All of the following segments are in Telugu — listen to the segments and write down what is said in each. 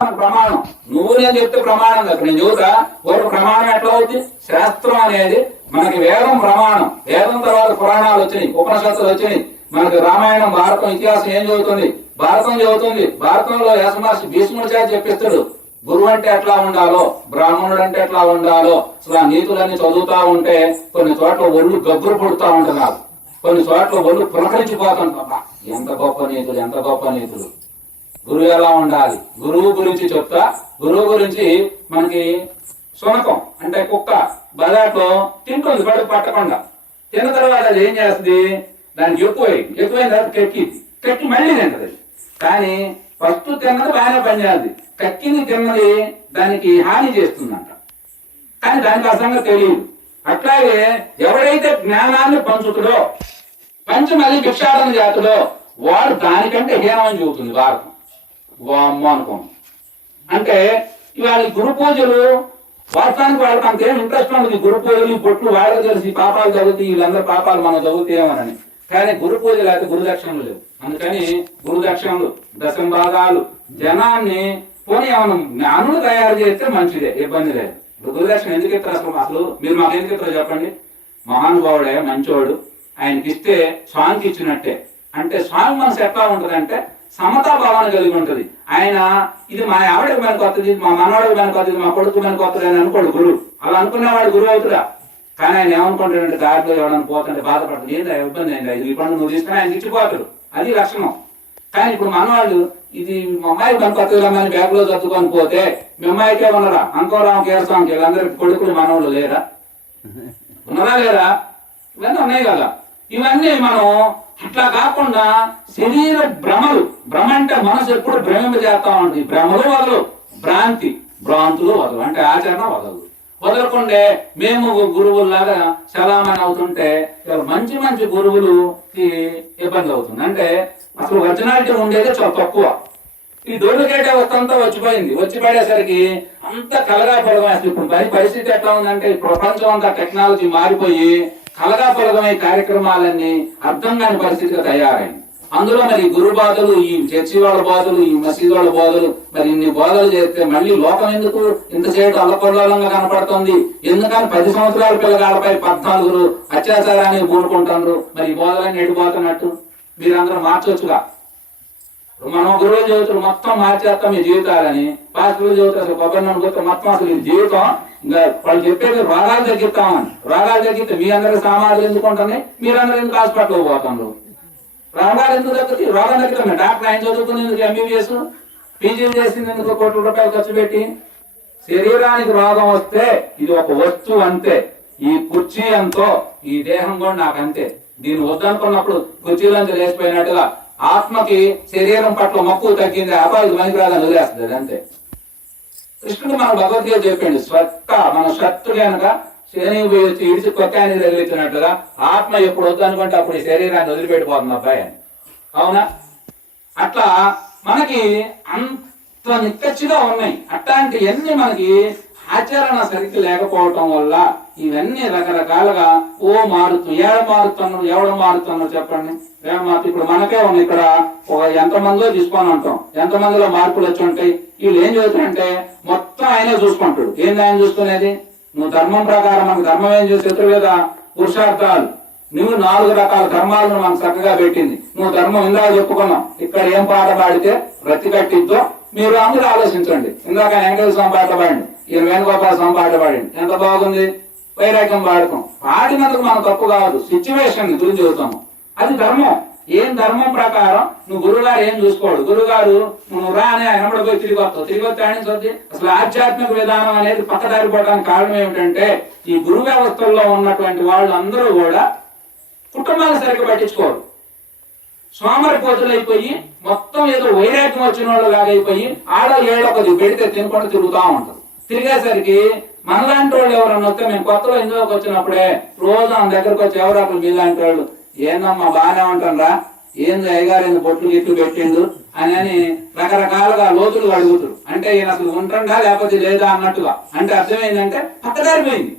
ప్రమాణం. నువ్వు నేను చెప్తే ప్రమాణం కదా, నేను చెబుతా ఒక ప్రమాణం ఎట్లా అవుతుంది? శాస్త్రం అనేది మనకి వేదం ప్రమాణం. వేదం తర్వాత పురాణాలు వచ్చినాయి, ఉపనిషత్తులు వచ్చినాయి. మనకి రామాయణం, భారతం, ఇతిహాసం ఏం చదువుతుంది? భారతం చదువుతుంది. భారతంలో వ్యాసమహర్షి భీష్ముడి చేత చెప్పిస్తాడు గురువు అంటే ఎట్లా ఉండాలో, బ్రాహ్మణుడు అంటే ఎట్లా ఉండాలో. అసలు ఆ నీతులన్నీ చదువుతా ఉంటే కొన్ని చోట్ల ఒళ్ళు గబ్బురు పుడుతూ ఉంటున్నారు, కొన్ని చోట్ల ఒళ్ళు పులకరించిపోతుంటా. ఎంత గొప్ప నీతులు, ఎంత గొప్ప నీతులు. గురువు ఎలా ఉండాలి? గురువు గురించి చెప్తా. గురువు గురించి మనకి శునకం అంటే కుక్క బజార్లో తింటుంది కడుపు పట్టకుండా. తిన్న తర్వాత అది ఏం చేస్తుంది? దానికి ఎక్కువైన తర్వాత కక్కి మళ్ళీ తింటది. కానీ ఫస్ట్ తిన్నది బాగానే పనిచేస్తుంది, కక్కిని తిన్నది దానికి హాని చేస్తుందంట. కానీ దానికి అసంగా తెలియదు. అట్లాగే ఎవడైతే జ్ఞానాన్ని పంచుతుడో, పంచి మళ్ళీ భిక్షాటన చేతుడో వాడు దానికంటే హీనమని చెబుతుంది భారతం. వామ్మ అనుకోండి. అంటే ఇవాళ గురు పూజలు వాస్తవానికి వాళ్ళకి అంతేం ఇంట్రెస్ట్ ఉండదు. గురు పూజలు, ఈ బొట్లు వాళ్ళకి తెలిసి పాపాలు చదువుతాయి, వీళ్ళందరూ పాపాలు మనం చదువుతాయేమోనని. కానీ గురు పూజలు అయితే గురు దక్షిణలు లేవు. అందుకని గురు దక్షిణలు, దశంభాగాలు జనాన్ని పోనీ ఏమన్నా జ్ఞానులు తయారు చేస్తే మంచిదే, ఇబ్బంది లేదు. గురు దక్షిణ ఎందుకు ఇస్తారు అసలు? మీరు మాకు ఎందుకు ఇస్తారో చెప్పండి. మహానుభావుడే, మంచోడు, ఆయనకి ఇస్తే స్వామికి ఇచ్చినట్టే. అంటే స్వామి మనసు ఎట్లా ఉంటదంటే సమతా భావన కలిగి ఉంటది. ఆయన ఇది మా ఆవిడకి మనకు వస్తుంది, మా మనవాడికి మనకు వస్తుంది, మా కొడుకు మనకు వస్తుంది అని అనుకోడు గురువు. అలా అనుకునేవాడు గురువు అవుతురా. కానీ ఆయన ఏమనుకుంటాడంటే దారిలో ఎవడని పోతుంటే బాధపడుతుంది, ఏందా ఇబ్బంది అయిందా, ఇది పండు నువ్వు తీసుకుని ఆయన ఇచ్చిపోతాడు. అది లక్షణం. కానీ ఇప్పుడు మనవాళ్ళు ఇది మా అమ్మాయికి మనకు వస్తుందని బ్యాగ్ లో చదువుకొని పోతే మీ అమ్మాయికే ఉన్నారా? అంకోరాం, కేరస్వామికి వీళ్ళందరికీ కొడుకులు మనవాళ్ళు లేరా? ఉన్నారా లేరా? ఇవన్నీ ఉన్నాయి కదా. ఇవన్నీ మనం అట్లా కాకుండా శరీర భ్రమలు, భ్రమ అంటే మనసు ఎప్పుడు భ్రమింపజేస్తా ఉంటుంది. భ్రమలు వదలు, భ్రాంతులు వదలు, అంటే ఆచరణ వదలు. వదలకుండే మేము గురువుల్లాగా చలామణి అవుతుంటే మంచి మంచి గురువులుకి ఇబ్బంది అవుతుంది. అంటే అసలు ఒరిజినాలిటీ ఉండేది చాలా తక్కువ. ఈ డూప్లికేట్ వస్తంతా వచ్చిపోయింది. వచ్చి పడేసరికి అంత కలగా పొలగం. ఇప్పుడు పరిస్థితి ఎట్లా ఉందంటే ప్రపంచం అంతా టెక్నాలజీ మారిపోయి కలగా పొలగమై కార్యక్రమాలన్నీ అర్థం కాని పరిస్థితిగా తయారైంది. అందులో మరి గురు బాధలు, ఈ చర్చి వాళ్ళ బాధలు, ఈ మసీదు వాళ్ళ బాధలు, మరి ఇన్ని బాధలు చేస్తే మళ్ళీ లోకం ఎందుకు ఇంత చేయడం అల్లకొల్లంగా కనపడుతుంది? ఎందుకని 10 సంవత్సరాల పిల్లగాళ్ళపై 14 అత్యాచారాన్ని పూనుకుంటున్నారు. మరి ఈ బోధలన్నీ ఎడిపోతున్నట్టు మీరందరూ మార్చొచ్చుగా. మనం గురువులు చదువుతారు మొత్తం మార్చేస్తాం మీ జీవితాలని, పాస్టర్లు చదువుతారు అసలు కొబ్బరి నమ్ముతారు మొత్తం అసలు ఈ జీవితం ఇంకా వాళ్ళు చెప్పేది రోగాలు తగ్గిస్తామని. రోగాలు తగ్గితే మీ అందరికి సామాన్లు ఎందుకుంటున్నాయి, మీరందరూ ఎందుకు హాస్పిటల్కి పోతున్నారు? రోగాలు ఎందుకు తగ్గుతాయి? రోగం తగ్గుతాం. డాక్టర్ ఆయన చదువుకుని ఎందుకు, ఎంబీబీఎస్ పీజీలు చేసింది ఎందుకు, కోట్ల రూపాయలు ఖర్చు పెట్టి? శరీరానికి రోగం వస్తే ఇది ఒక వస్తువు అంతే. ఈ కుర్చీ ఎంతో, ఈ దేహం కూడా నాకు అంతే. దీన్ని వద్దనుకున్నప్పుడు కుర్చీలంతా లేచిపోయినట్టుగా ఆత్మకి శరీరం పట్ల మక్కువ తగ్గింది, అబ్బాయి పనికిరాదని వదిలేస్తుంది. అది అంతే. కృష్ణుడు మన భగవద్గీత చెప్పిండు, మన శత్రు కనుక శని ఇడిచి కొత్తాన్ని తగిలించినట్లుగా ఆత్మ ఎప్పుడు వద్దు అనుకుంటే అప్పుడు ఈ శరీరాన్ని వదిలిపెట్టిపోతుంది అబ్బాయి అని. అవునా? అట్లా మనకి అంత నిక్కచ్చిగా ఉన్నాయి. అట్లాంటివన్నీ మనకి ఆచరణ సరిగ్గా లేకపోవటం వల్ల ఇవన్నీ రకరకాలుగా ఎవడు మారుతున్నారు చెప్పండి. ఇప్పుడు మనకే ఉన్నాయి. ఇక్కడ ఒక ఎంతమందిలో తీసుకొని ఉంటాం, ఎంతమందిలో మార్పులు వచ్చి ఉంటాయి. వీళ్ళు ఏం చదువుతారంటే మొత్తం ఆయనే చూసుకుంటాడు. ఏంది ఆయన చూసుకునేది? నువ్వు ధర్మం ప్రకారం, మనకు ధర్మం ఏం చేసి చతుర్వేద పురుషార్థాలు, నువ్వు 4 రకాల ధర్మాలను మనకు చక్కగా పెట్టింది. నువ్వు ధర్మం ఇందాక చెప్పుకున్నాం. ఇక్కడ ఏం పాట పాడితే రతి కట్టిద్దో మీరు అందరూ ఆలోచించండి. ఇందాక వెంకటేశ్వర స్వామి పాట పాడండి, ఈయన వేణుగోపాల స్వామి పాట పాడండి, ఎంత బాగుంది. వైరాగ్యం పాడతాం, పాడినందుకు మనం తప్పు కాదు, సిచ్యువేషన్ గురించి చెబుతాము. అది ధర్మం. ఏం ధర్మం ప్రకారం నువ్వు గురుగారు ఏం చూసుకోడు. గురుగారు నువ్వు రా అని ఆయన పోయి తిరిగి వస్తే ఆయన చదివి అసలు ఆధ్యాత్మిక విధానం అనేది పక్కదారిపోవడానికి కారణం ఏమిటంటే ఈ గురు వ్యవస్థల్లో ఉన్నటువంటి వాళ్ళు అందరూ కూడా కుటుంబాన్ని సరిగ్గా పట్టించుకోరు. సోమరిపోతులైపోయి మొత్తం ఏదో వైరాగ్యం వచ్చిన వాళ్ళు లాగైపోయి ఏడో కొద్ది పెడితే తినకుండా తిరుగుతూ ఉంటారు. తిరిగేసరికి మనలాంటి వాళ్ళు ఎవరన్నా వస్తే, మేము కొత్తలో ఇందులోకి వచ్చినప్పుడే రోజు మన దగ్గరకు వచ్చి ఎవరు అక్కడ మీలాంటి వాళ్ళు, ఏందమ్మా బాగానే ఉంటానరా, ఏంది అయ్యగారు ఎందుకు బొట్లు గిట్లు పెట్టిండు అని రకరకాలుగా లోతులు అడుగుతారు. అంటే ఈయన అసలు ఉంటుందా లేకపోతే లేదా అన్నట్టుగా. అంటే అర్థమైందంటే పక్కదారిపోయింది.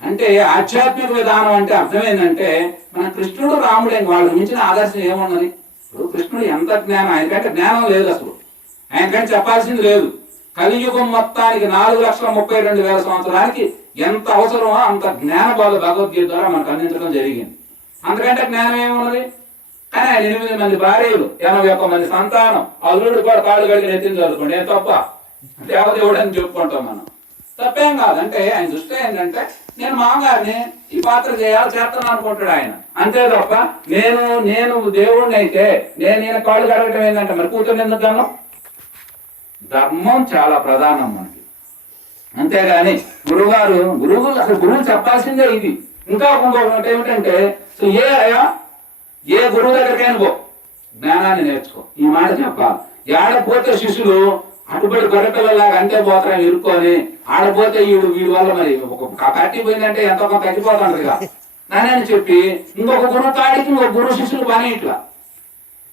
అంటే ఆధ్యాత్మిక విధానం అంటే అర్థమైందంటే మన కృష్ణుడు రాముడు వాళ్ళు మించిన ఆదర్శం ఏమున్నది? ఇప్పుడు కృష్ణుడు ఎంత జ్ఞానం, ఆయనకంటే జ్ఞానం లేదు, అసలు ఆయనకంటే చెప్పాల్సింది లేదు. కలియుగం మొత్తానికి 4,32,000 సంవత్సరానికి ఎంత అవసరమో అంత జ్ఞాన బోధ భగవద్గీత ద్వారా మనకు అందించడం జరిగింది. అంతకంటే జ్ఞానం ఏమున్నది? కానీ ఆయన 8 మంది భార్యలు, 81 మంది సంతానం, అల్లుడు కూడా కాళ్ళు కడిగి నెత్తిని చదువుకోండి, ఏం తప్ప? దేవదేవుడు అని చెప్పుకుంటాం మనం. తప్పేం కాదు. అంటే ఆయన దృష్టి ఏంటంటే నేను మామగారిని ఈ పాత్ర చేస్తాను అనుకుంటాడు ఆయన. అంతే తప్ప నేను దేవుడిని అయితే నేను కాళ్ళు కడగటం ఏంటంటే మరి కూతురు ఎందుకు అన్నాం? ధర్మం చాలా ప్రధానం మనకి. అంతేగాని గురువు అసలు గురువు చెప్పాల్సిందే ఇది. ఇంకా ఇంకొకటి ఏమిటంటే ఏ గురువు దగ్గరికైనా పో, జ్ఞానాన్ని నేర్చుకో, ఈ మాట చెప్పాలి. ఆడపోతే శిష్యులు అటుబడి గొర్రెపిల్లలాగా అంతే పోతారా ఇరుక్కొని, ఆడపోతే వీడి వల్ల మరి ఒక కట్టి పోయిందంటే ఎంత కొంత తగ్గిపోతాడు కదా నాని చెప్పి ఇంకొక గురువు కాడికి ఇంకొక గురువు శిష్యులు బాని ఇట్లా,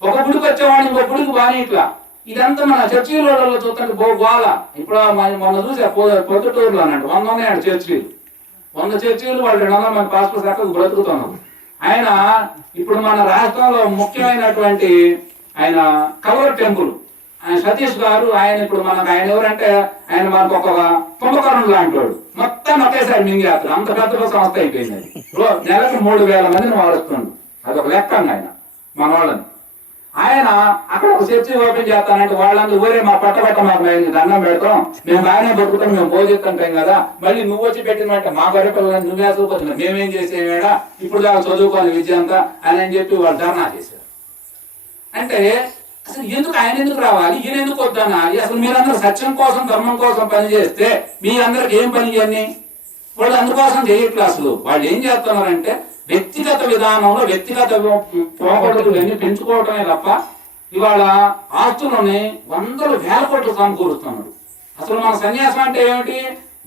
ఒక గుడికి వచ్చేవాడిని ఇంకొక గుడికి బాని ఇట్లా. ఇదంతా మన చర్చిలలో చూస్తుంటే గోల. ఇప్పుడు మొన్న చూసా పొద్దుటూరులో అన్నట్టు 100 ఉన్నాయండి చర్చీలు. 100 చర్చీలు వాళ్ళు 200 మంది పాస్పోర్ట్ చక్కగా బ్రతుకుతున్నారు. ఆయన ఇప్పుడు మన రాష్ట్రంలో ముఖ్యమైనటువంటి ఆయన కల్వర్ టెంపుల్ ఆయన సతీష్ గారు, ఆయన ఇప్పుడు ఆయన ఎవరంటే ఆయన మనకు ఒక కుంభకర్ణుడు లాంటి వాడు. మొత్తం ఒకేసారి మింగేస్తారు. అంత పెద్ద సంస్థ అయిపోయింది. నెలకు 3,000 మందిని మారుస్తుండు. అదొక లెక్క ఆయన మన వాళ్ళని. ఆయన అక్కడ ఒక చర్చి ఓపెన్ చేస్తానంటే వాళ్ళందరూ ఊరే మా పట్టబట్ట మాకు దండం పెడతాం, మేము బాగానే బతుకుతాం, మేము భోజిస్తుంటాం కదా, మళ్ళీ నువ్వు వచ్చి పెట్టినట్ట మా గొర్రె పిల్లలని నువ్వే చూపుతున్నావు, మేమేం చేసేమేడా ఇప్పుడు దాకా చదువుకోని విద్య అంతా అని చెప్పి వాళ్ళు ధర్నా చేశారు. అంటే అసలు ఎందుకు ఆయన ఎందుకు రావాలి, ఈయన ఎందుకు వద్దనాలి? అసలు మీరందరూ సత్యం కోసం ధర్మం కోసం పనిచేస్తే మీరందరికి ఏం పని చేయని? వాళ్ళు అందుకోసం చేయట్లేదు. అసలు వాళ్ళు ఏం చేస్తున్నారంటే వ్యక్తిగత విధానంలో వ్యక్తిగత పోగొట్టుకుని పెంచుకోవటమే తప్ప ఇవాళ ఆస్తులని 100,000 కోట్లు సమకూరుస్తున్నాడు. అసలు మన సన్యాసం అంటే ఏమిటి?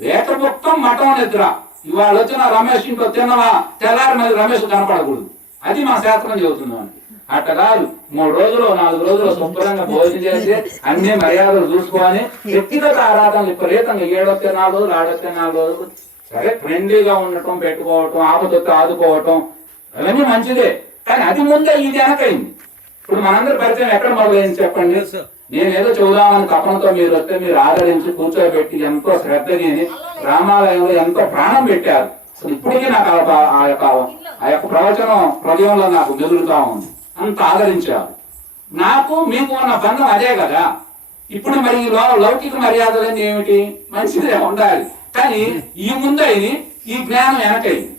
వేటపుట్టం మఠం నిద్ర. ఇవాళ వచ్చిన రమేష్ ఇంట్లో తిన్నవా తెల్లారి మరి రమేష్ కనపడకూడదు. అది మా శాస్త్రం చెబుతున్నాం. అట్ట కాదు, 3 రోజులు 4 రోజులు శుభ్రంగా భోజనం చేసి అన్ని మర్యాదలు చూసుకొని వ్యక్తిగత ఆరాధనలు విపరీతంగా 7 రోజులు 4 రోజులు సరే ఫ్రెండ్లీగా ఉండటం, పెట్టుకోవటం, ఆపదొత్తి ఆదుకోవటం అవన్నీ మంచిదే. కానీ అది ముందే ఇది వెనకైంది. ఇప్పుడు మనందరి పరిచయం ఎక్కడ మొదలైంది చెప్పండి? నేనేదో చెబుదామని తపనతో మీరు వస్తే మీరు ఆదరించి కూర్చోబెట్టి ఎంతో శ్రద్ధ చేయని రామాలయంలో ఎంతో ప్రాణం పెట్టారు. అసలు ఇప్పటికీ నాకు ఆ యొక్క ప్రవచనం హృదయంలో నాకు మెదులుతా ఉంది. అంత ఆదరించారు. నాకు మీకు ఉన్న బంధం అదే కదా. ఇప్పుడు మరి లౌకిక మర్యాదలన్నీ ఏమిటి? మంచిదే ఉండాలి, కానీ ఈ ముందైని ఈ జ్ఞానం వెనకైంది.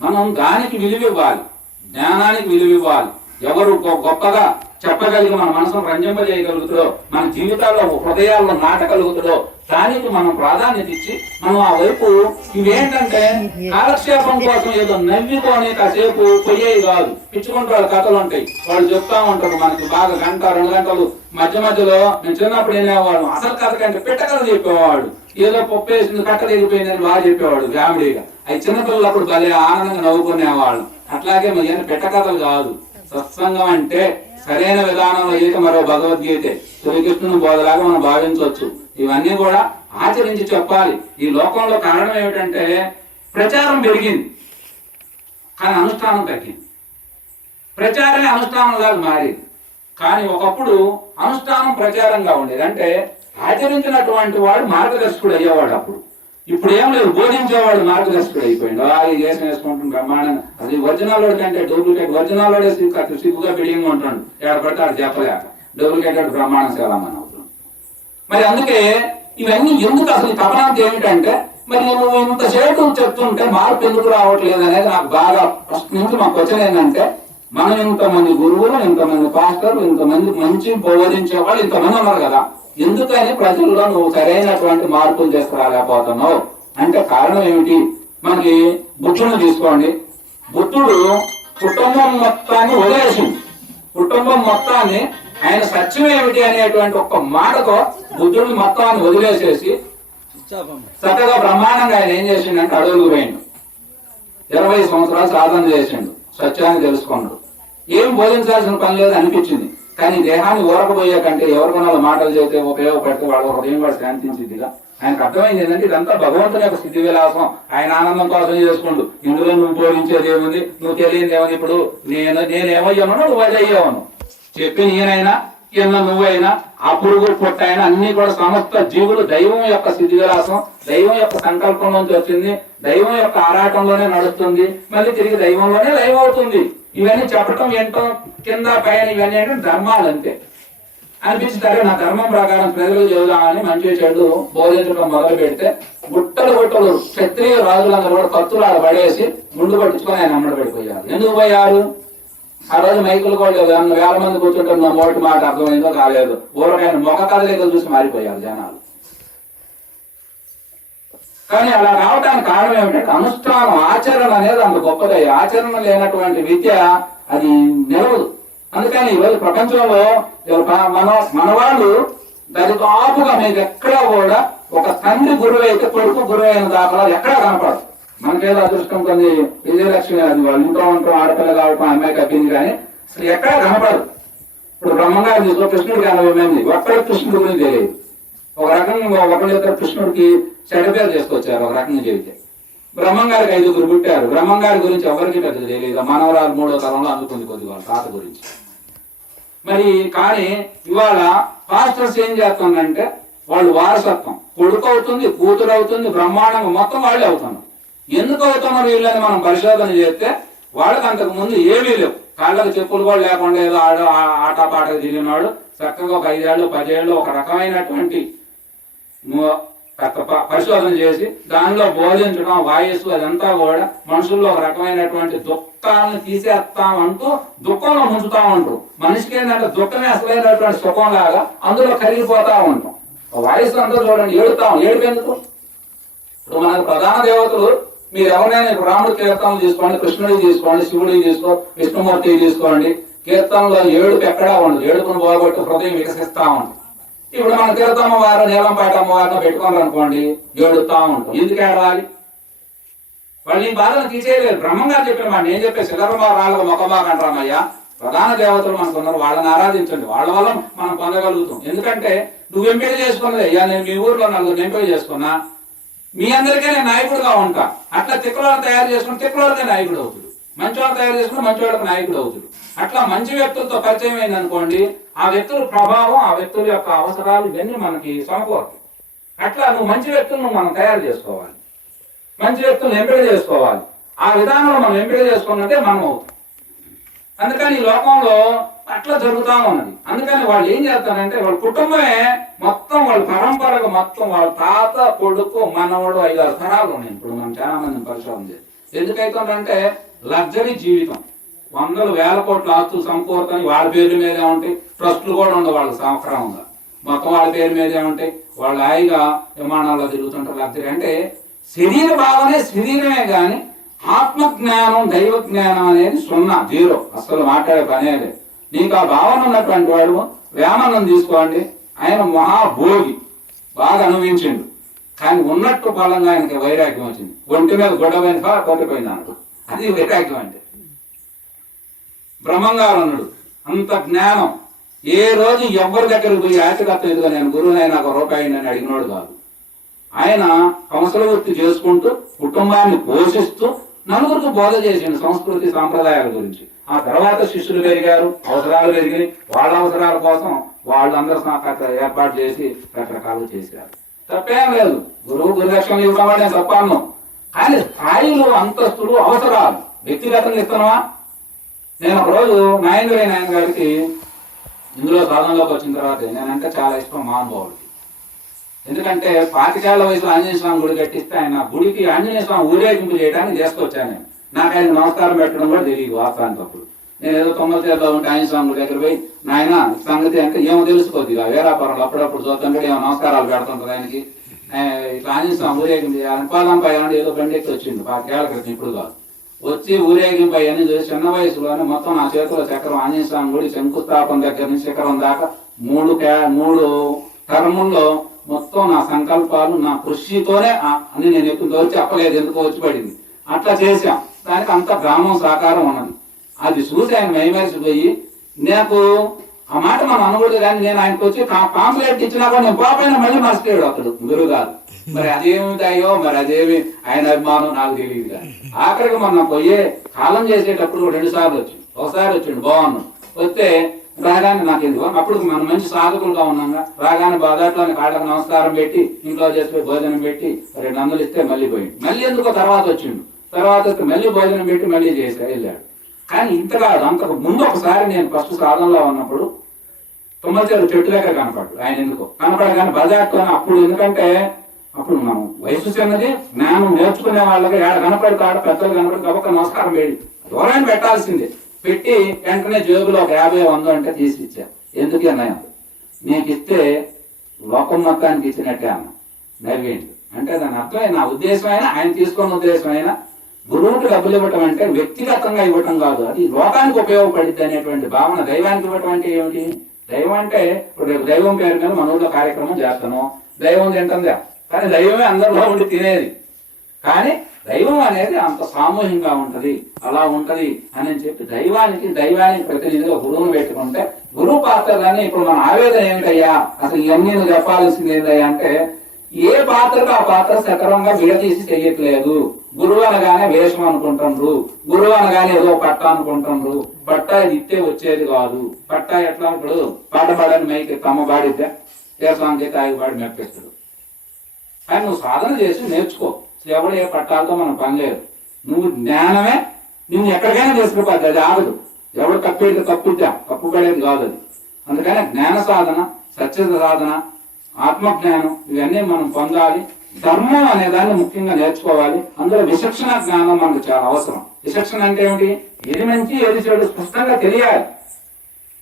మనం దానికి విలువ ఇవ్వాలి, జ్ఞానానికి విలువ ఇవ్వాలి. ఎవరు గొప్పగా చెప్పగలిగి మన మనసును రంజింపజేయగలుగుతుందో, మన జీవితాల్లో హృదయాల్లో నాటగలుగుతుందో దానికి మనం ప్రాధాన్యత ఇచ్చి మనం ఆ వైపు ఇవేంటంటే కాలక్షేపం కోసం ఏదో నవ్వుకొని కాసేపు పొయ్యేవి కాదు. పిచ్చుకుంటూ వాళ్ళ కథలు ఉంటాయి, వాళ్ళు చెప్తా ఉంటారు మనకి బాగా 1-2 గంటలు. మధ్యలో నేను చిన్నప్పుడు వినేవాడు అసలు కథ కంటే పిట్ట కథ చెప్పేవాడు. ఏదో పప్పు వేసింది కట్ట దిగిపోయిందని బాగా చెప్పేవాడు కామెడీగా. అవి చిన్నపిల్లలు అప్పుడు భలే ఆనందంగా నవ్వుకునేవాళ్ళు. అట్లాగే మరి పిట్ట కథలు కాదు. సత్సంగం అంటే సరైన విధానంలో అయితే మరో భగవద్గీత శ్రీకృష్ణుని బోధలాగా మనం భావించవచ్చు. ఇవన్నీ కూడా ఆచరించి చెప్పాలి. ఈ లోకంలో కారణం ఏమిటంటే ప్రచారం పెరిగింది కానీ అనుష్ఠానం తగ్గింది. ప్రచారమే అనుష్ఠానంలాగా మారింది. కానీ ఒకప్పుడు అనుష్ఠానం ప్రచారంగా ఉండేది. అంటే ఆచరించినటువంటి వాడు మార్గదర్శకుడు అయ్యేవాడు. అప్పుడు ఇప్పుడు ఏం లేదు, బోధించేవాడు మార్గదర్శకుడు అయిపోయింది. ఇది చేసిన వేసుకుంటుంది బ్రహ్మాండంగా. అది ఒరిజినల్ వాడి కంటే డూప్లికేట్, ఒరిజినల్ వాడే సిగ్గుగా బిడింగ్ ఉంటాడు, ఎక్కడ పడితే అది చెప్పలేక. డూప్లికేటెడ్ బ్రహ్మాండం సేవమని అవుతుంది. మరి అందుకే ఇవన్నీ ఎందుకు అసలు తపనాంతి ఏమిటంటే మరి నువ్వు ఇంతసేపు చెప్తుంటే మార్పు ఎందుకు రావట్లేదు అనేది నాకు బాగా ఫస్ట్ నుంచి మాకు వచ్చిన ఏంటంటే మనం ఇంతమంది గురువులు, ఇంతమంది పాస్టర్లు, ఇంతమంది మంచి బోధించే వాళ్ళు ఇంతమంది ఉన్నారు కదా, ఎందుకని ప్రజల్లో నువ్వు సరైనటువంటి మార్పులు తీసుకురాలేకపోతున్నావు అంటే కారణం ఏమిటి? మనకి బుద్ధుని తీసుకోండి. బుద్ధుడు కుటుంబం మొత్తాన్ని వదిలేసింది. కుటుంబం మొత్తాన్ని ఆయన సత్యం ఏమిటి అనేటువంటి ఒక్క మాటతో బుద్ధుడిని మొత్తాన్ని వదిలేసేసి చక్కగా బ్రహ్మాండంగా ఆయన ఏం చేసిండంటే అడవులకు పోయిండు. 20 సంవత్సరాలు సాధన చేసిండు, సత్యాన్ని తెలుసుకున్నాడు. ఏం బోధించాల్సిన పని లేదు అనిపించింది. కానీ దేహాన్ని ఊరకపోయే కంటే ఎవరికొన్న మాటలు చేస్తే ఉపయోగపడితే వాళ్ళ హృదయం కూడా శాంతించిందిగా. ఆయనకు అర్థమైంది ఏంటంటే ఇదంతా భగవంతుని యొక్క స్థితి విలాసం, ఆయన ఆనందం కోసం చేసుకుంటూ ఇందులో నువ్వు బోధించేది ఏముంది, నువ్వు తెలియదు ఏముంది. ఇప్పుడు నేనేమయ్యాను నువ్వు అది అయ్యావను చెప్పి నేనైనా కింద నువ్వైనా ఆ పురుగు పుట్ట అయినా అన్ని కూడా సమస్త జీవులు దైవం యొక్క సిద్ధివిలాసం, దైవం యొక్క సంకల్పంలోంచి వచ్చింది, దైవం యొక్క ఆరాటంలోనే నడుస్తుంది, మళ్ళీ తిరిగి దైవంలోనే లైవ్ అవుతుంది. ఇవన్నీ చెప్పటం ఏంటో కింద పైన ఇవన్నీ అంటే ధర్మాలు అంతే అనిపించుతారు. నా ధర్మం ప్రకారం ప్రజలు చెబుదామని మంచి చెడు బోధించడం మొదలు పెడితే గుట్టలు క్షత్రియ రాజులందరూ కూడా కత్తులు ఆడ పడేసి ముందు పట్టించుకొని ఆయన అమ్మడి పడిపోయారు. ఎందుకు పోయారు? ఆ రోజు మైకులు కూడా లేదు, వేల మంది కూర్చుంటే నా మొదటి మాట అర్థమైందో కాలేదు, ఊరకాయన మొక్క కదలికలు చూసి మారిపోయారు జనాలు. కానీ అలా రావడానికి కారణం ఏమిటంటే అనుష్ఠానం, ఆచరణ అనేది అంత గొప్పది. ఆచరణ లేనటువంటి విద్య అది నిలవదు. అందుకని ఈరోజు ప్రపంచంలో మనవాళ్ళు దరిదాపుగా మీకు ఎక్కడా కూడా ఒక తండ్రి గురువు అయితే కొడుకు గురువు అయిన దాఖలాలు ఎక్కడా కనపడదు. మనకేదో అదృష్టం కొన్ని విజయలక్ష్మి అది వాళ్ళు ఇంట్లో ఉంటాం, ఆడపిల్ల కావటం అమ్మాయి కప్పింది, కానీ అసలు ఎక్కడా కనపడదు. ఇప్పుడు బ్రహ్మంగారు తీసుకో, కృష్ణుడికి 80 మంది, ఒక్కడికి కృష్ణుడి గురించి తెలియదు. ఒక రకంగా ఒకరి ఇద్దరు కృష్ణుడికి చెడ్డ పేరు చేసుకొచ్చారు. ఒక రకంగా చెబితే బ్రహ్మంగారికి 5గురు పుట్టారు, బ్రహ్మంగారి గురించి ఎవరికి పెద్దది తెలియదు. మనవరాలు 3వ తరంలో అందుకుంది కొద్ది వాళ్ళ తాత గురించి. మరి కానీ ఇవాళ పాస్టర్స్ ఏం చేస్తుందంటే వాళ్ళు వారసత్వం, కొడుకు అవుతుంది, కూతురు అవుతుంది, బ్రహ్మాండంగా మొత్తం వాళ్ళే అవుతున్నారు. ఎందుకు అవుతున్నారు వీళ్ళని మనం పరిశోధన చేస్తే వాళ్ళకి అంతకు ముందు ఏమీ లేవు. కాళ్ళకు చెప్పులు కూడా లేకుండా ఏదో ఆటపాటకు తిరిగినాడు, చక్కగా ఒక 5 ఏళ్ళు 10 ఏళ్ళు ఒక రకమైనటువంటి పరిశోధన చేసి దానిలో బోధించడం, వాయస్సు అదంతా కూడా మనుషుల్లో ఒక రకమైనటువంటి దుఃఖాలను తీసేస్తామంటూ దుఃఖంలో ముంచుతామంటూ, మనిషికి ఏంటంటే దుఃఖమే అసలైనటువంటి సుఖం లాగా అందులో కరిగిపోతా ఉంటాం. వాయస్సు అంతా చూడండి, ఏడుపెందుకు? ఇప్పుడు మనకు ప్రధాన దేవతలు మీరు ఎవరైనా రాముడి కీర్తనలు తీసుకోండి, కృష్ణుడికి తీసుకోండి, శివుడికి తీసుకో, విష్ణుమూర్తికి తీసుకోండి, కీర్తనలో ఏడుపు ఎక్కడా ఉండదు. ఏడుపును పోగొట్టి హృదయం వికసిస్తా ఉంటుంది. ఇప్పుడు మన తిరుతమ్మ వారు నీలంపాట అమ్మవారిని పెట్టుకున్నారు అనుకోండి, ఏడుతా ఉంటాం. ఎందుకు ఏడవాలి? వాళ్ళు ఈ బాధను తీసేయలేరు. బ్రహ్మంగారు చెప్పిన మాట నేను చెప్పే శిలరమా రాళ్ళ మొక్కబాగా అంటారమ్మయ్యా, ప్రధాన దేవతలు మనకున్నారు, వాళ్ళని ఆరాధించండి, వాళ్ళ వల్ల మనం పొందగలుగుతాం. ఎందుకంటే నువ్వు ఎంపిక చేసుకున్నది అయ్యా, నేను మీ ఊర్లో 4 ఎంపిక చేసుకున్నా, మీ అందరికీ నేను నాయకుడుగా ఉంటా. అట్లా తిక్కులను తయారు చేసుకుని తిక్కులకే నాయకుడు అవుతుడు, మంచివాళ్ళు తయారు చేసుకుని మంచివాళ్ళకి నాయకుడు అవుతుడు. అట్లా మంచి వ్యక్తులతో పరిచయం అయింది అనుకోండి, ఆ వ్యక్తుల ప్రభావం, ఆ వ్యక్తుల యొక్క అవసరాలు ఇవన్నీ మనకి సమకూరుతాయి. అట్లా నువ్వు మంచి వ్యక్తులను మనం తయారు చేసుకోవాలి, మంచి వ్యక్తులను ఎంపిక చేసుకోవాలి. ఆ విధానంలో మనం ఎంపిక చేసుకున్నట్టే మనం అవుతాం. అందుకని ఈ లోకంలో అట్లా జరుగుతూ ఉన్నది. అందుకని వాళ్ళు ఏం చేస్తారంటే వాళ్ళ కుటుంబమే మొత్తం వాళ్ళ పరంపరగా మొత్తం వాళ్ళ తాత, కొడుకు, మనవడు 5-6 తరాలు ఉన్నాయి. ఇప్పుడు మనం చాలా మందిని పరిశోధన చేయాలి. ఎందుకైతుందంటే లగ్జరీ జీవితం, 100,000 కోట్ల ఆస్తులు సమకూరుతాయి, వాళ్ళ పేర్ల మీదే ఉంటాయి. ట్రస్టులు కూడా ఉండవు వాళ్ళకి సంక్రమంగా, మొత్తం వాళ్ళ పేరు మీదే ఉంటాయి. వాళ్ళు హాయిగా విమానాల్లో తిరుగుతుంటారు. లగ్జరీ అంటే శరీర భావనే శరీరమే కానీ ఆత్మజ్ఞానం, దైవ జ్ఞానం అనేది 0, 0. అసలు మాట్లాడే పనే లేదు. నీకు ఆ భావన ఉన్నటువంటి వాడు వేమన్నం తీసుకోండి, ఆయన మహాభోగి, బాగా అనుభవించిండు, కానీ ఉన్నట్టు ఫలంగా ఆయనకి వైరాగ్యం వచ్చింది. ఒంటి మీద గొడవైన కొట్టిపోయింది అన్నాడు, అది వైరాగ్యం అంటే. బ్రహ్మంగారు అన్నాడు, అంత జ్ఞానం ఏ రోజు ఎవరి దగ్గరికి పోయి ఆచకత్వం ఎదుగు నేను గురువునైనా 1 రూపాయి అని అడిగినోడు కాదు. ఆయన కంసల వృత్తి చేసుకుంటూ కుటుంబాన్ని పోషిస్తూ నలుగురికి బోధ చేసిండు సంస్కృతి సాంప్రదాయాల గురించి. ఆ తర్వాత శిష్యులు పెరిగారు, అవసరాలు పెరిగినాయి, వాళ్ళ అవసరాల కోసం వాళ్ళందరూ ఏర్పాటు చేసి రకరకాలు చేశారు. తప్పేం లేదు, గురువు గురుదక్షిణలు ఇవ్వడం తప్పను. కానీ స్థాయిలు, అంతస్తులు, అవసరాలు వ్యక్తిగతంగా ఇస్తున్నావా? నేను ఒకరోజు నాయన గారికి ఇందులో సాధనలోకి వచ్చిన తర్వాత నేనంటే చాలా ఇష్టం మహానుభావుడికి. ఎందుకంటే 25 ఏళ్ల వయసులో ఆంజనేయ స్వామి గుడి కట్టిస్తే ఆయన గుడికి ఆంజనేయ స్వామి ఊరేగింపు చేయడానికి తీసుకొచ్చాను నేను. నాకు ఆయన నమస్కారం పెట్టడం కూడా తెలియదు వాస్తవానికి. అప్పుడు నేను ఏదో 9 ఏళ్ళలో ఉంటే ఆంజనేయ స్వామి గుడి దగ్గర పోయి నాయన సంగతి అంటే ఏమో తెలుసుకోద్ది, వేరాపురంలో అప్పుడప్పుడు చూద్దాం కూడా ఏమో నమస్కారాలు పెడుతుంటుంది ఆయనకి. ఇట్లా ఆంజనేయ స్వామి ఊరేగింపు చేయాలని పాలంపై ఏదో బండి ఎక్కి వచ్చింది 25 ఏళ్ల క్రితం, ఇప్పుడు కాదు. వచ్చి ఊరేగింపు అవన్నీ చూసి చిన్న వయసులోనే మొత్తం నా చేతిలో చక్రం, ఆంజనేయ స్వామి గుడి శంకుస్థాపన దగ్గర నుంచి శిఖరం దాకా 3 టర్ముల్లో మొత్తం నా సంకల్పాలు, నా కృషితోనే అని నేను ఎప్పుడు వచ్చి చెప్పలేదు, ఎందుకో వచ్చి పడింది. అట్లా చేశాం, దానికి అంత గ్రామం సహకారం ఉన్నది. అది చూసి ఆయన మైమరిసిపోయి, నాకు ఆ మాట మనం అనకూడదు కానీ నేను ఆయనకు వచ్చి కాంప్లైంట్ ఇచ్చినా కూడా నేను పోపైనా మళ్ళీ మర్చిపోయాడు అతడు గురువు గారు. మరి అదేమిటాయో, మరి అదేమి ఆయన అభిమానం నాకు తెలియదు. కానీ ఆఖరికి మొన్న పోయే కాలం చేసేటప్పుడు 2 సార్లు వచ్చింది. ఒకసారి వచ్చిండు బాగున్నాడు, వస్తే రాగానే నాకు ఎందుకు అప్పుడు మనం మంచి సాధకులుగా ఉన్నాగా రాగానే బాదాట్లోని కాళ్ళకు నమస్కారం పెట్టి ఇంట్లో చేసి భోజనం పెట్టి 200 ఇస్తే మళ్ళీ పోయింది. మళ్ళీ ఎందుకో తర్వాత వచ్చిండు, తర్వాత వస్తే మళ్ళీ భోజనం పెట్టి మళ్ళీ చేసి వెళ్ళాడు. కానీ ఇంత కాదు, అంతకు ముందు ఒకసారి నేను ఫస్ట్ సాధనలో ఉన్నప్పుడు తుమ్మచేరు చెట్టు దగ్గర కనపడ్డు ఆయన. ఎందుకో కనపడగానే బజార్తోనే అప్పుడు, ఎందుకంటే అప్పుడు మనం వయసు చిన్నది, జ్ఞానం నేర్చుకునే వాళ్ళకి ఏడ కనపడి కాడ పెద్దలు కనపడి గొప్ప నమస్కారం పెట్టి ఎవరైనా పెట్టాల్సిందే. పెట్టి వెంటనే జేబులో ఒక 50 100 అంటే తీసి ఇచ్చా. ఎందుకు అన్నాయి, నీకు ఇస్తే లోకం మొత్తానికి ఇచ్చినట్టే అన్న. నవ్వేంటి అంటే దాని అర్థం నా ఉద్దేశం అయినా ఆయన తీసుకున్న ఉద్దేశం అయినా గురువుకి డబ్బులు ఇవ్వటం అంటే వ్యక్తిగతంగా ఇవ్వటం కాదు, అది లోకానికి ఉపయోగపడిద్ది అనేటువంటి భావన. దైవానికి ఇవ్వటం అంటే ఏమిటి? దైవం అంటే ఇప్పుడు రేపు దైవం పేరు మీద మన ఊళ్ళో కార్యక్రమం చేస్తాను, దైవం తింటుందా, కానీ దైవమే అందరిలో ఉండి తినేది. కానీ దైవం అనేది అంత సామూహికంగా ఉంటది, అలా ఉంటది అని చెప్పి దైవానికి ప్రతినిధిగా గురువును పెట్టుకుంటే గురువు పాత్రలన్నీ ఇప్పుడు మన ఆవేదన ఏమిటయ్యా, అసలు ఇవన్నీ నువ్వు చెప్పాల్సింది ఏంటయ్యా అంటే ఏ పాత్రకు ఆ పాత్ర సక్రమంగా విడదీసి చెయ్యట్లేదు. గురువు అనగానే వేషం అనుకుంటున్నారు, గురువు అనగానే ఏదో పట్ట అనుకుంటున్నారు. పట్ట ఇది ఇస్తే వచ్చేది కాదు. పట్ట ఎట్లా ఇప్పుడు పాడని మైకి తమ్మ పాడిద్దా దేశానికి తాగిపాడి మెప్పిస్తాడు. కానీ నువ్వు సాధన చేసి నేర్చుకో, ఎవడు ఏ పట్టాలతో మనం పని లేదు. నువ్వు జ్ఞానమే నువ్వు ఎక్కడికైనా చేసుకుపోద్ది, అది ఆగదు. ఎవడు తప్పేది తప్పుద్దా, తప్పు పడేది కాదు అది. అందుకని జ్ఞాన సాధన, సత్య సాధన, ఆత్మజ్ఞానం ఇవన్నీ మనం పొందాలి. ధర్మం అనే దాన్ని ముఖ్యంగా నేర్చుకోవాలి. అందులో విచక్షణ జ్ఞానం మనకు చాలా అవసరం. విచక్షణ అంటే ఏమిటి? ఏది మంచి ఏది చెడు స్పష్టంగా తెలియాలి.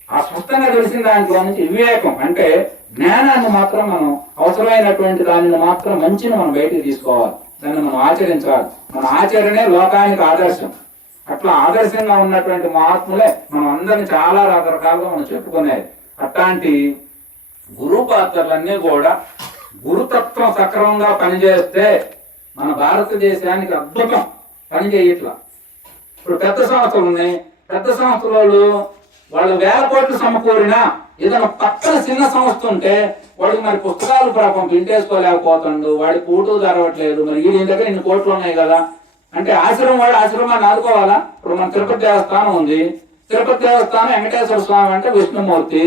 ఆ స్పష్టంగా తెలిసిన దాంట్లో నుంచి వివేకం అంటే జ్ఞానాన్ని మాత్రం మనం అవసరమైనటువంటి దానిని మాత్రం మంచిని మనం బయటికి తీసుకోవాలి, దాన్ని మనం ఆచరించాలి. మన ఆచరణే లోకానికి ఆదర్శం. అట్లా ఆదర్శంగా ఉన్నటువంటి మహాత్ములే మనం అందరిని చాలా రకరకాలుగా మనం చెప్పుకునేది. అట్లాంటి గురు పాత్రలన్నీ కూడా గురుతత్వం సక్రమంగా పనిచేస్తే మన భారతదేశానికి అద్భుతం పనిచేయట్లా. ఇప్పుడు పెద్ద సంస్థలు ఉన్నాయి, పెద్ద సంస్థలు వాళ్ళు 1000 కోట్లు సమకూరినా ఏదైనా పక్కన చిన్న సంస్థ ఉంటే వాడికి మరి పుస్తకాలు పాపం ప్రింటేసుకోలేకపోతుండు, వాడి కూటు జరగట్లేదు. మరి వీళ్ళ దగ్గర ఇన్ని కోట్లు ఉన్నాయి కదా అంటే ఆశ్రమం వాడు ఆశ్రమాన్ని ఆదుకోవాలా. ఇప్పుడు మన తిరుపతి దేవస్థానం ఉంది, తిరుపతి దేవస్థానం వెంకటేశ్వర స్వామి అంటే విష్ణుమూర్తి,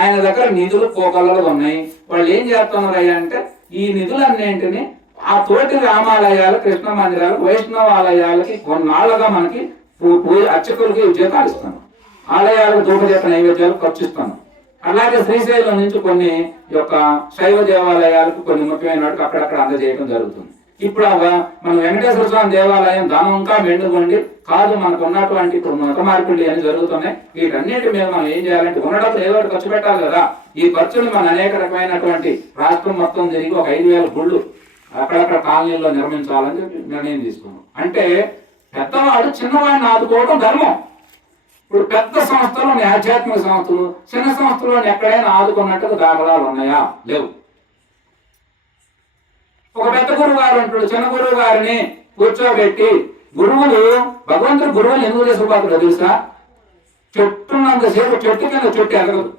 ఆయన దగ్గర నిధులు పోకలలు ఉన్నాయి. వాళ్ళు ఏం చేస్తున్నారు అయ్యా అంటే ఈ నిధులన్నింటినీ ఆ తోటి రామాలయాలు, కృష్ణ మందిరాలు, వైష్ణవ ఆలయాలకి కొన్నాళ్ళుగా మనకి అర్చకులకి జీతాలు ఇస్తాను, ఆలయాలకు ధూపదీప నైవేద్యాలు ఖర్చిస్తాను. అలాగే శ్రీశైలం నుంచి కొన్ని యొక్క శైవ దేవాలయాలకు కొన్ని ముఖ్యమైన అక్కడక్కడ అందజేయడం జరుగుతుంది. ఇప్పుడు మన వెంకటేశ్వర స్వామి దేవాలయం ధనం ఇంకా మెండుగొండి కాదు, మనకు ఉన్నటువంటి ఇప్పుడు మత మార్పులు అని జరుగుతున్నాయి. వీటన్నిటి మీద మనం ఏం చేయాలంటే ఉన్నప్పుడు ఏదో ఒకటి ఖర్చు పెట్టాలి కదా. ఈ ఖర్చుని మనం అనేక రకమైనటువంటి రాష్ట్రం మొత్తం తిరిగి ఒక 5000 గుళ్ళు అక్కడక్కడ కాలనీల్లో నిర్మించాలని చెప్పి నిర్ణయం తీసుకున్నాం. అంటే పెద్దవాడు చిన్నవాడిని ఆదుకోవడం ధర్మం. ఇప్పుడు పెద్ద సంస్థలు, ఆధ్యాత్మిక సంస్థలు, చిన్న సంస్థలు ఎక్కడైనా ఆదుకున్నట్టుగా దాఖలాలు ఉన్నాయా? లేవు. ఒక పెద్ద గురువు గారు అంటాడు, చిన్న గురువు గారిని కూర్చోబెట్టి గురువులు భగవంతుడు గురువులు ఎందుకు చేసుకుపోతాడో తెలుసా? చెట్టున్నంతసేపు చెట్టు కింద చెట్టు ఎదగదు.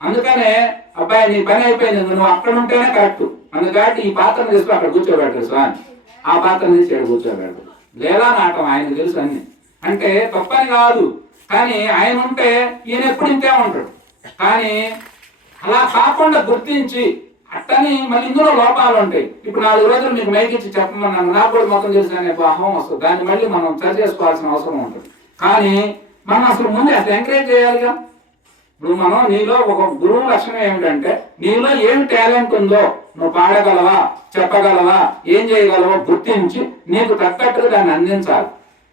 అందుకనే అబ్బాయి నీ పని అయిపోయింది, నువ్వు అక్కడ ఉంటేనే కరెక్ట్. అందుకని ఈ పాత్రను తీసుకుని అక్కడ కూర్చోబెట్టరు స్వామి, ఆ పాత్ర నుంచి ఇక్కడ కూర్చోబెట్టరు. లేదా నాటం ఆయనకు తెలుసు అన్ని. అంటే తప్పని కాదు, కానీ ఆయన ఉంటే ఈయన ఎప్పుడు ఇంతే ఉంటాడు. కానీ అలా కాకుండా గుర్తించి అట్టని మళ్ళీ ఇందులో లోపాలు ఉంటాయి. ఇప్పుడు 4 రోజులు మీకు మైక్ ఇచ్చి చెప్పమన్నాను, నాకు కూడా మొత్తం తెలుసు అనే భావం వస్తుంది. దాన్ని మళ్ళీ మనం సరి చేసుకోవాల్సిన అవసరం ఉంటుంది. కానీ మనం అసలు ముందు అసలు ఎంకరేజ్ చేయాలిగా. ఇప్పుడు మనం నీలో ఒక గురువు లక్షణం ఏమిటంటే నీలో ఏం టాలెంట్ ఉందో, నువ్వు పాడగలవా, చెప్పగలవా, ఏం చేయగలవో గుర్తించి నీకు తగ్గట్టుగా దాన్ని అందించాలి.